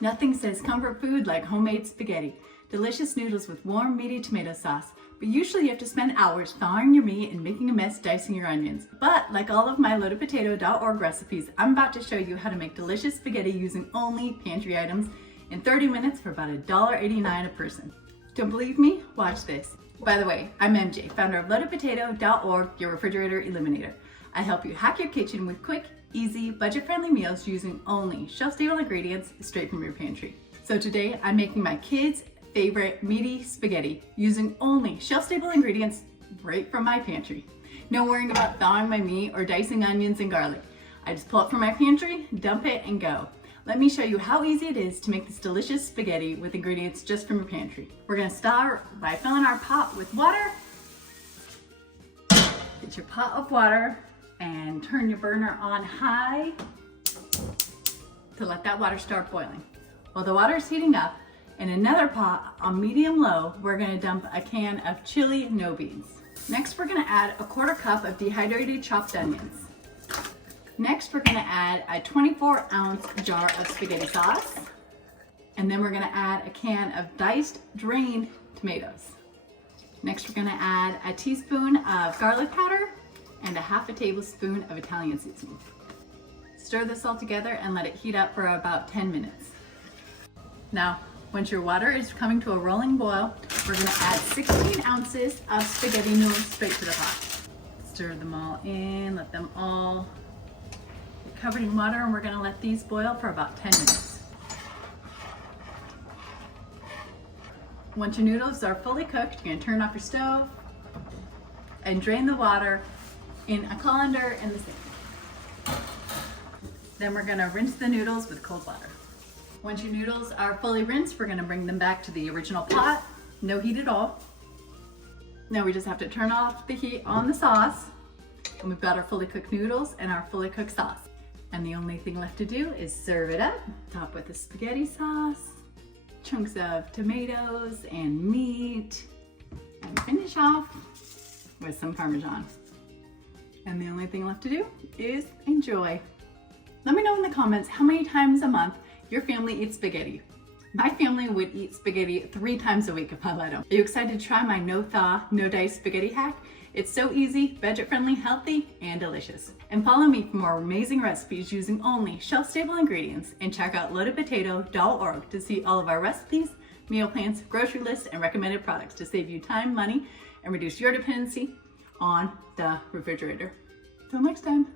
Nothing says comfort food like homemade spaghetti. Delicious noodles with warm, meaty tomato sauce. But usually you have to spend hours thawing your meat and making a mess dicing your onions. But like all of my loadedpotato.org recipes, I'm about to show you how to make delicious spaghetti using only pantry items in 30 minutes for about $1.89 a person. Don't believe me? Watch this. By the way, I'm MJ, founder of loadedpotato.org, your refrigerator eliminator. I help you hack your kitchen with quick, easy, budget-friendly meals using only shelf-stable ingredients straight from your pantry. So today I'm making my kids' favorite meaty spaghetti using only shelf-stable ingredients right from my pantry. No worrying about thawing my meat or dicing onions and garlic. I just pull it from my pantry, dump it, and go. Let me show you how easy it is to make this delicious spaghetti with ingredients just from your pantry. We're gonna start by filling our pot with water. Get your pot of water and turn your burner on high to let that water start boiling. While the water is heating up, in another pot on medium-low, we're gonna dump a can of chili no beans. Next, we're gonna add a 1/4 cup of dehydrated chopped onions. Next, we're gonna add a 24-ounce jar of spaghetti sauce. And then we're gonna add a can of diced, drained tomatoes. Next, we're gonna add a teaspoon of garlic powder and a 1/2 tablespoon of Italian seasoning. Stir this all together and let it heat up for about 10 minutes. Now, once your water is coming to a rolling boil, we're gonna add 16 ounces of spaghetti noodles straight to the pot. Stir them all in, let them all get covered in water, and we're gonna let these boil for about 10 minutes. Once your noodles are fully cooked, you're gonna turn off your stove and drain the water in a colander in the sink. Then we're gonna rinse the noodles with cold water. Once your noodles are fully rinsed, we're gonna bring them back to the original pot. No heat at all. Now we just have to turn off the heat on the sauce, and we've got our fully cooked noodles and our fully cooked sauce. And the only thing left to do is serve it up, top with the spaghetti sauce, chunks of tomatoes and meat, and finish off with some parmesan. And the only thing left to do is enjoy. Let me know in the comments how many times a month your family eats spaghetti. My family would eat spaghetti 3 times a week if I let them. Are you excited to try my no thaw, no dice spaghetti hack? It's so easy, budget-friendly, healthy, and delicious. And follow me for more amazing recipes using only shelf-stable ingredients, and check out loadedpotato.org to see all of our recipes, meal plans, grocery lists, and recommended products to save you time, money, and reduce your dependency on the refrigerator. Till next time.